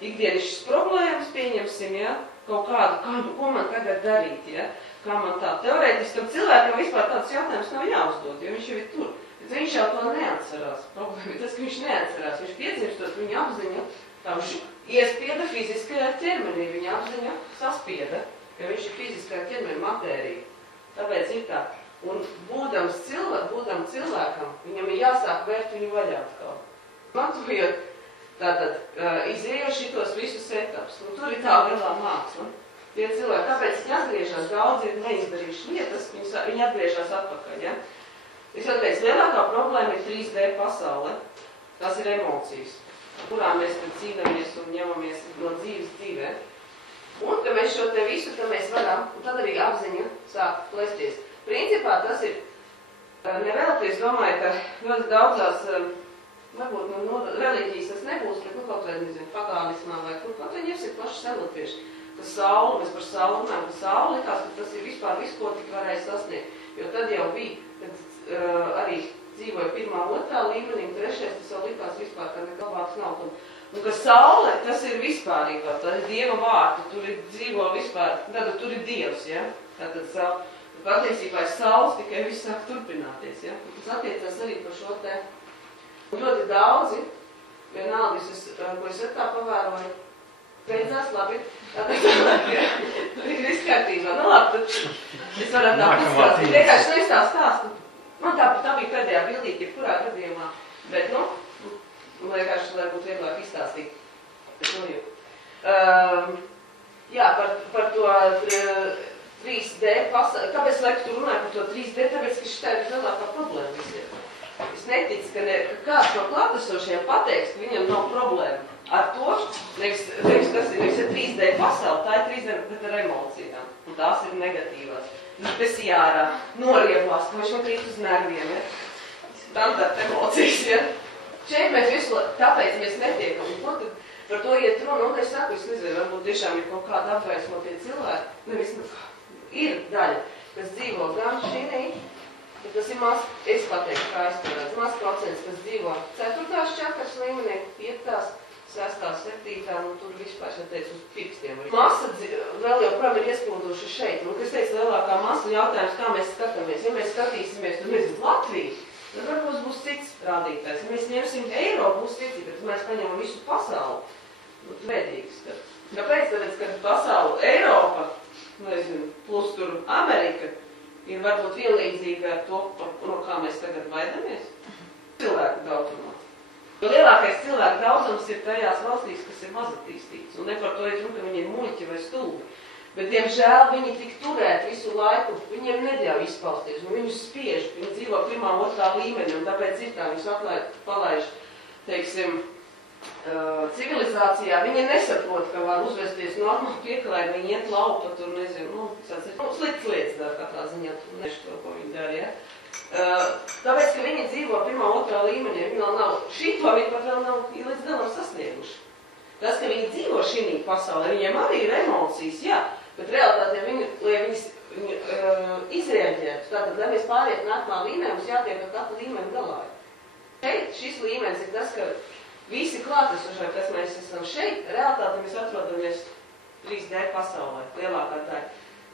ikdienišķas problēmas, pieņemsim, ja? Kaut kādu, ko man tagad darīt, ja? Kā man tā teorētiskam cilvēkam vispār tāds jautājums nav jāuzdod, jo viņš jau ir tur. Bet viņš jau to neatcerās. Problēma ir tas, ka viņš neatcerās. Viņš piedzimstot, viņa apziņa, tā viņš iespieda fiziskajā ķermenī, viņa apziņa saspieda, jo viņš ir fiziskā ķermeņa matērija. Tāpēc ir tā. Un būdam cilvēkam, viņam ir jāsāk vērt viņu vaļā atkal. Mantojot, tātad, izējot šitos visus etapus. Un tur ir tā galā māksla. Tie cilvēki, tāpēc viņi atgriežas, daudzi ir neizdarījuši lietas, viņi atgriežas atpakaļ, ja? Es atteicu, lielākā problēma ir 3D pasaule, tas ir emocijas, kurā mēs tad cīnāmies un ņemamies no dzīves dzīvē. Un, ka mēs šo te visu, ka mēs varam, un tad arī apziņa sāk plēsties. Principā tas ir, nevēlti, es domāju, ka ļoti daudzās, varbūt no reliģijas tas nebūs, bet kaut vai, nezinu, pagānismā vai kur, kaut vai ņems ir plaši selotieši. Ka saule, mēs par sauli runājam, ka saule likās, ka tas ir vispār viss, ko tik varēja sasniegt. Jo tad jau bija, kad arī dzīvoja 1., 2. līmenī, un 3. tas jau likās vispār, ka nekabāks nav. Un ka saule, tas ir vispārīgā, tā ir Dieva vārti, tur ir dzīvo vispār, tad tur ir Dievs, ja? Tātad saule, patiesībā ir saules, tikai viss sāk turpināties, ja? Un tas attiecās arī par šo te. Un ļoti daudzi, vienalga, ko es tā pavēroju, beidzās labi. Tur ir viss kārtībā. Nu labi, tad es varu tā izstāstīt. Vienkārši nevis tā stāstu. Man tā bija pēdējā bildīte, kurā gadījumā. Bet, nu, vienkārši, lai būtu vieglāk izstāstīt. Bet, nu, jā, par to 3D pasauli. Kāpēc, laiku, tu runāji par to 3D? Tāpēc, ka šitā ir lielākā problēma visiem. Es neticu, ka kāds no klātesošiem pateiks, ka viņam nav problēma. Ar to, nevis tas ir 3D pasauli, tā ir 3D, bet ar emocijām. Un tās ir negatīvās. Tas jārā, norievās, ka viņš man krīt uz nerviem, ja? Standarta emocijas, ja? Šeit mēs visu, tāpēc mēs netiekam. Un ko tad par to iet runa? Un es saku, es nezinu, varbūt tiešām ir kaut kāda apgaismotie cilvēki. Nevis, ir daļa, kas dzīvo gan šinī, bet tas ir maz, es pateiktu, kā es parādu, maz procents, kas dzīvo 4. čakras līmenī, 5. 6. 7. un tur vispār, es teicu, uz pirkstiem. Masa vēl joprojām ir iespilduši šeit. Un, kas teica, lielākā masa jautājums, kā mēs skatāmies. Ja mēs skatīsimies, tad mēs uz Latviju, tad varbūt būs cits rādītājs. Ja mēs ņemsim eiro, būs cits, bet mēs paņemam visu pasauli. Nu, vēdīgs. Kāpēc? Tāpēc, kad pasauli Eiropa, nezinu, plus tur Amerika, ir varbūt vienlīdzīga ar to, no kā mēs tagad baidamies. Cilvēku daudzumā. Jo lielākais cilvēku daudzums ir tajās valstīs, kas ir mazattīstīts. Un ne par to ir runa, ka viņi ir muļķi vai stulbi. Bet, diemžēl, viņi tik turēt visu laiku, viņiem neļauj izpausties. Un viņus spiež, viņi dzīvo 1., 2. līmenī, un tāpēc ir tā, viņus palaiž, teiksim, civilizācijā. Viņi nesaprot, ka var uzvesties normāli pieklājīgi, viņi iet laupa, tur nezinu, sliktas lietas dara katrā ziņā, tur nešu to, ko viņi dara, ja? Tāpēc, ka viņi dzīvo 1., 2. līmenī, viņi vēl nav, šito viņi pat vēl nav līdz galam sasnieguši. Tas, ka viņi dzīvo šī pasaulē, viņiem arī ir emocijas, jā, bet realitātē viņi, lai viņas izrēģētu, tātad, lai mēs pāriet nākamā līmenī, mums jātiek ar katru līmeni galā. Šeit šis līmenis ir tas, ka visi klātesošie, kas mēs esam šeit, realitātē mēs atrodamies 3D pasaulē, lielākā daļa.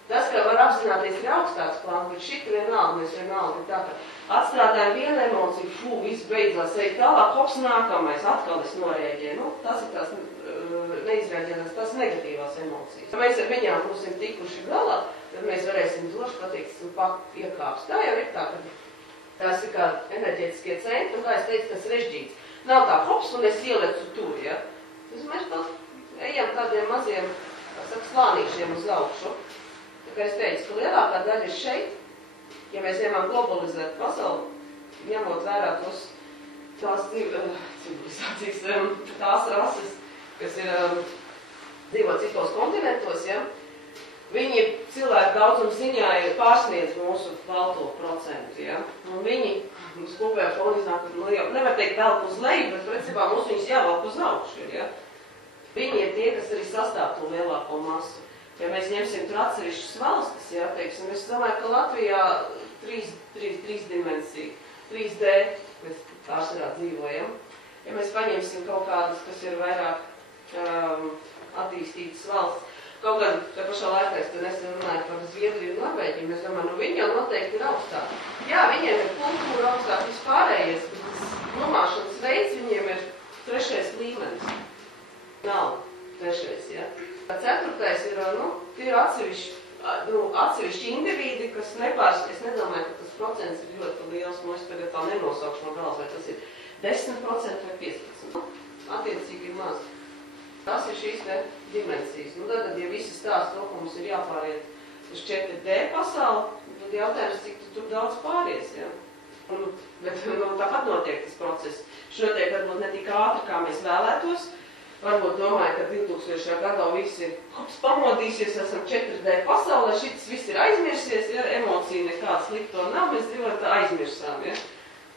Tas, ka var apzināties ir augstāks plāns, bet šita vienalga, mēs vienalga ir tā, ka atstrādājam vienu emociju, viss beidzās, ej tālāk, hops, nākamais, atkal es norēģēju. Nu, tas ir tās neizrēģēnās, tās negatīvās emocijas. Ja mēs ar viņām būsim tikuši galā, tad mēs varēsim droši pateikt, iekāps. Tā jau ir tā, ka tās ir kā enerģētiskie centri, un kā es teicu, tas režģīts. Nav tā hops, un es ielecu tur, ja. Mēs ejam tādiem maziem, kā saka, slānīšiem uz augšu. Tā kā es teicu, ka lielākā daļa ir šeit, ja mēs ņemam globalizēt pasauli, ņemot vērā tās civilizācijas, tās rases, kas ir dzīvo citos kontinentos, ja, viņi cilvēku daudzuma ziņā ir pārsniedz mūsu balto procentu, ja, un viņi mums kopējā fona iznāk, nevar teikt velk uz leju, bet principā mums viņus jāvelk uz augšu, ja. Viņi ir tie, kas arī sastāv to lielāko masu. Ja mēs ņemsim tur atsevišķas valstis, ja, teiksim, es domāju, ka Latvijā trīs dimensija, 3D, mēs pārsvarā dzīvojam. Ja mēs paņemsim kaut kādas, kas ir vairāk attīstītas valsts, kaut gan tā pašā laikā es te nesen runāju par Zviedriju un Norvēģiju, mēs domājam, nu viņi jau noteikti ir augstāk. Jā, viņiem ir kultūra augstāk vispārējais, bet tas nomāšanas veids viņiem ir 3. līmenis. Nav 3. ja. 4. ir, tie ir atsevišķi indivīdi, kas es nedomāju, ka tas procents ir ļoti liels, es tagad tā nenosaukšu no galas, vai tas ir 10% vai 15%. Attiecīgi ir maz. Tas ir šīs te dimensijas. Tad, ja visi stāsta to, ka mums ir jāpāriet uz 4D pasauli, tad jautājums, cik tu tur daudz pāries, ja? Bet tāpat notiek tas process. Viņš notiek varbūt ne tik ātri, kā mēs vēlētos. Varbūt domāju, ka 2000. gadā visi pamodīsies, esam 4D pasaulē, šis viss ir aizmirsies, ja emocija nekāda slikto nav, mēs dzīvot aizmirsām, ja.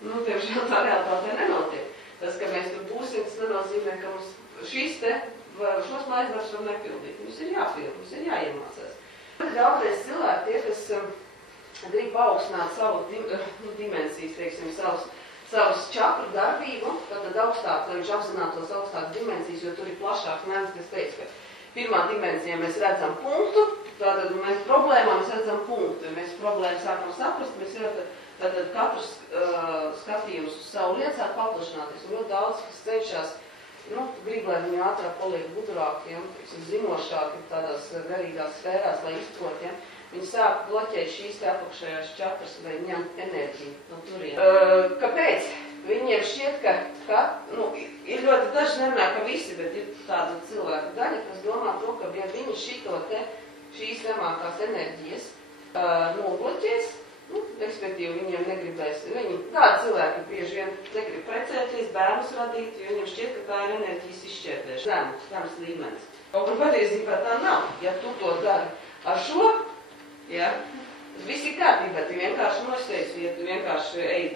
Tiemžēl tā realitātē nenotiek. Tas, ka mēs tur būsim, tas nenozīmē, ka mums šos mājasdarbus var nepildīt. Mums ir jāpilda, mums ir jāiemācās. Daudzreiz cilvēki, tie, kas grib paaugstināt savu dimensijas, teiksim, savus čakru darbību, tad augstāk, lai viņš apzinātos augstākas dimensijas, jo tur ir plašāks mēnes, kas teica, ka pirmā dimensijā mēs redzam punktu, tātad mēs problēmā mēs redzam punktu. Ja mēs problēmu sākam saprast, mēs jau tātad katrs skatījums uz savu lietu sāk paplašināties. Un ļoti daudz, kas cenšas, grib, lai viņi ātrāk paliek gudrākiem, zinošāki tādās garīgās sfērās, lai izprotiem, viņi sāk bloķēt šīs apakšējās čakras, lai ņemt enerģiju no turien. Kāpēc? Viņiem šķiet, ka ir ļoti daži, nerunā, ka visi, bet ir tāda cilvēka daļa, kas domā to, ka ja viņi šīs zemākās enerģijas nobloķēs, respektīvi viņiem negribēs, tādi cilvēki bieži vien negrib precēties, bērnus radīt, jo viņiem šķiet, ka tā ir enerģijas izšķērdēšana, zemes līmenis. Un patiesībā tā nav, ja tu to dari ar šo, ja, tas viss ir kārtībā, tu vienkārši nosteici, ja tu vienkārši ej,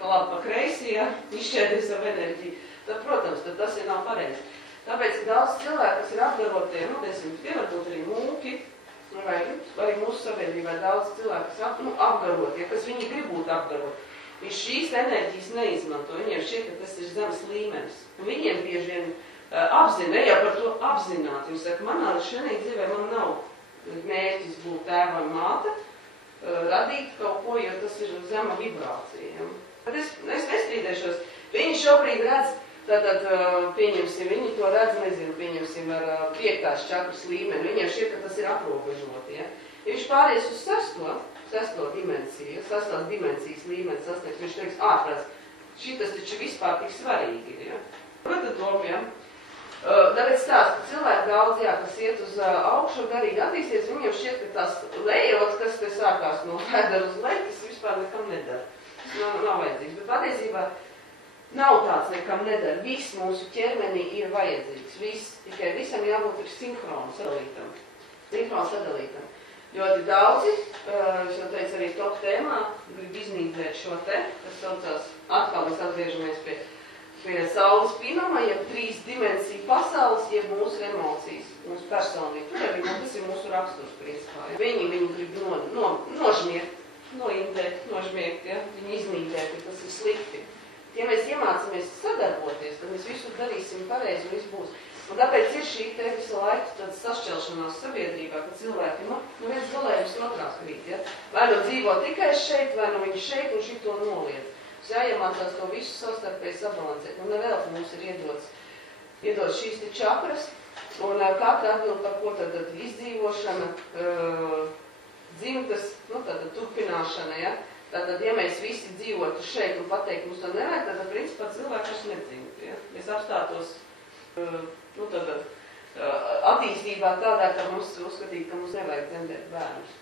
pa labi pa kreisi, ja, izšķērdē savu enerģiju, tad, protams, tad tas ir nav pareizi. Tāpēc daudz cilvēku, kas ir apgarotie, tie varbūt arī mūki, vai arī mūsu sabiedrībā daudz cilvēku, kas apgarotie, kas viņi grib būt apgarot. Viņš šīs enerģijas neizmanto, viņiem šķiet, ka tas ir zemes līmenis. Un viņiem bieži vien apzina, ja par to apzināti. Viņi saka, manā šodien dzīvē man nav mērķis būt tēva un māte, radīt kaut ko, jo tas ir zema vibrācija. Bet es nestrīdēšos. Viņi šobrīd redz, tātad, pieņemsim, viņi to redz, nezinu, pieņemsim ar 5. čakras līmeni. Viņiem šķiet, ka tas ir aprobežoti, ja. Ja viņš pāries uz 6. dimensiju, 6. dimensijas līmeni sasniegs, viņš teiks, ārprāts, šitas taču vispār tik svarīgi, ja. Protams, ja. Tāpēc stāsta, ka cilvēki daudz, jā, kas iet uz augšu garīgi attīsties, viņiem šķiet, ka tās lejots, kas te sākās no vēdera uz leju, tas vispār nekam nedara. Nav vajadzīgs, bet patiesībā nav tāds nekam nedara. Viss mūsu ķermenī ir vajadzīgs. Tikai visam jābūt ir sinhronu sadalītam. Ļoti daudzi, es jau teicu arī top tēmā, grib iznīdēt šo te, kas saucās, atkal mēs atgriežamies pie saules pinama, jeb 3 dimensiju pasaules, jeb mūsu emocijas, mūsu personīgi. Tas ir mūsu raksturs, principā. Viņi grib nožmiegt, nožmiegt, ja? Viņi iznīdēt, ka tas ir slikti. Ja mēs iemācāmies sadarboties, tad mēs visu darīsim pareizi un viss būs. Un tāpēc ir šī te visu laiku tāda sašķelšanās sabiedrībā, ka cilvēki, viens galējums otrās krīt, ja? Vai nu dzīvo tikai šeit, vai nu viņi šeit un šito noliedz. Mums jāiemācās to visu savstarpēji sabalansēt. Un nevēl mums ir iedots šīs te čakras, un katra atbild par ko tad izdzīvošana, dzimtas, tāda turpināšana, ja? Tātad, ja mēs visi dzīvotu šeit un pateikt, mums to nevajag, tad, principā, cilvēki vairs nedzīvot. Ja? Mēs apstātos, attīstībā tādā, ka mums uzskatīt, ka mums nevajag dzemdēt bērnus.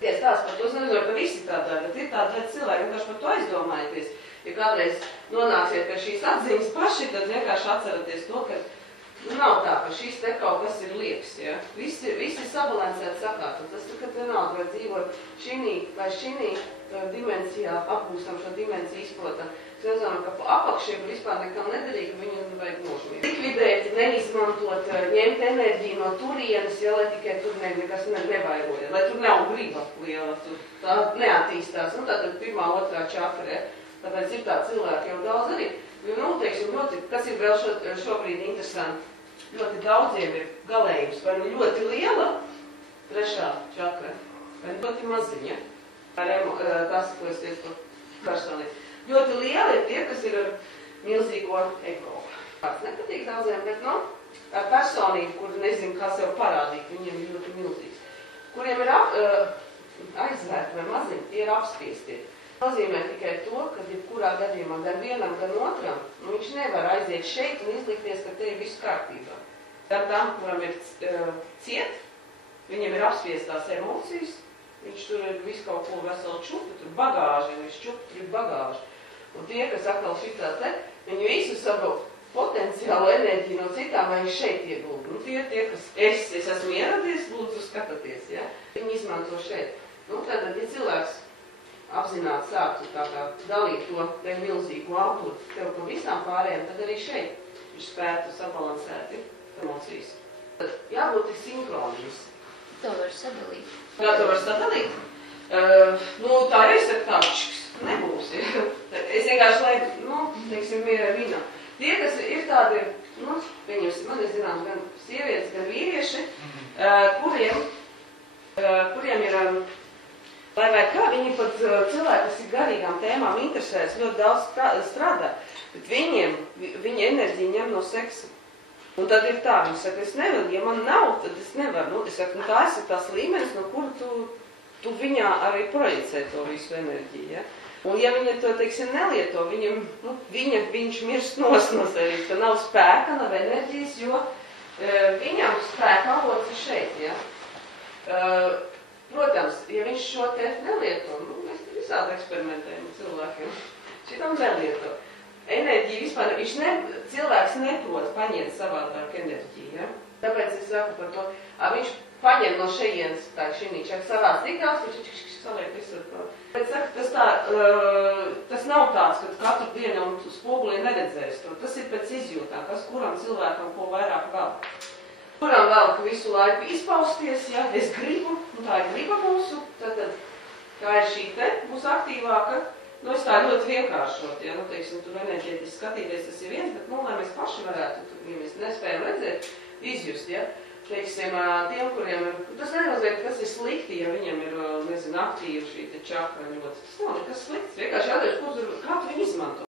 Tās par to, es nezinu, ka visi tādā, bet ir tāda cilvēki, vienkārši par to aizdomājieties. Ja kādreiz nonāksiet pie šīs atziņas paši, tad vienkārši atceraties to, ka nav tā, ka šīs te kaut kas ir liekas, ja? Visi ir sabalansēti sakārtot. Tas ir, ka vienalga vai dzīvot šinī dimensijā, apgūstam šo dimensiju izprotam. Es nezinu, ka apakšiem vispār nekam nedarīja, ka viņu vajag nožmīt. Likvidēt, neizmantot, ņemt enerģiju no turienes, ja, lai tikai tur nekas nevairoja, lai tur nav griba liela, tur tā neattīstās. Tātad pirmā, otrā čakra, tāpēc ir tā cilvēki jau daudz arī. Teiksim, kas ir vēl šobrīd interesanti, ļoti daudziem ir galējums, vai ļoti liela, trešā čakra, vai ļoti maziņa. Tas, ko es teicu personīgi. Ļoti lieli ir tie, kas ir ar milzīgo ego. Kāds nepatīk daudziem, bet, ar personību, kur nezinu, kā sev parādīt, viņiem ir ļoti milzīgs. Kuriem ir aizvērti vai maziņi, tie ir apspiesti. Nozīmē tikai to, ka jebkurā gadījumā gan vienam, gan otram, viņš nevar aiziet šeit un izlikties, ka te ir viss kārtībā. Gan tam, kuram ir ciet, viņam ir apspiestās emocijas, viņš tur ir visu kaut ko veselu čupu, tur bagāži, viņš čupu, tur ir bagāži. Un tie, kas atkal šitā te, viņi visu savu potenciālo enerģiju no citām, vai viņš šeit iegulda. Tie, kas es esmu ieradies, lūdzu skatāties, ja? Viņi izmanto šeit. Tātad, ja cilvēks apzināti sāktu tā kā dalīt to te milzīgu auturu tev no visām pārējām, tad arī šeit viņš spētu sabalansēt emocijas. Tad jābūt ir sinhronijas. To var sadalīt. Jā, to var sadalīt. Tā jau es saku tā, nebūs. Es vienkārši laiku, teiksim, vīnā. Tie, kas ir tādi, pieņemsim, man ir zināms, gan sievietes, gan vīrieši, kuriem ir, lai vai kā, viņi pat cilvēki, kas ir garīgām tēmām interesēs, ļoti daudz strādā, bet viņa enerģija ņem no seksa. Un tad ir tā, viņi saka, es nevaru, ja man nav, tad es nevaru. Es saku, tās ir tās līmenis, no kura tu viņā arī projicē to visu enerģiju, ja? Un ja viņa to, teiksim, nelieto, viņš mirst no sevis, ka nav spēka, nav enerģijas, jo viņam spēka avots ir šeit, ja? Protams, ja viņš šo te nelieto, mēs visādi eksperimentējam cilvēkiem, šitam nelieto. Enerģija vispār, cilvēks neprot paņemt savādāk enerģiju, ja? Tāpēc es saku par to, viņš paņem no šejienes, tā šinīčāk savās dikās, viņš saliek visu to. Bet saku, tas nav tāds, ka katru dienu un spogulī neredzēs to. Tas ir pēc izjūtām, kas kuram cilvēkam ko vairāk vēl. Kuram vēl, ka visu laiku izpausties, ja, es gribu, un tā ir griba mūsu, tad kā ir šī te, būs aktīvāka. Es tā ļoti vienkāršot, ja, teiksim, tur enerģētiski skatīties, tas ir viens, bet, lai mēs paši varētu, ja mēs nespējam redzēt, izjust, ja, teiksim, tiem, kuriem ir, tas nenozīmē, kas ir slikti, ja viņam ir, nezinu, aktīva šī te čakra ļoti. Tas nav nekas slikts, vienkārši jādara, kā tu viņu izmanto.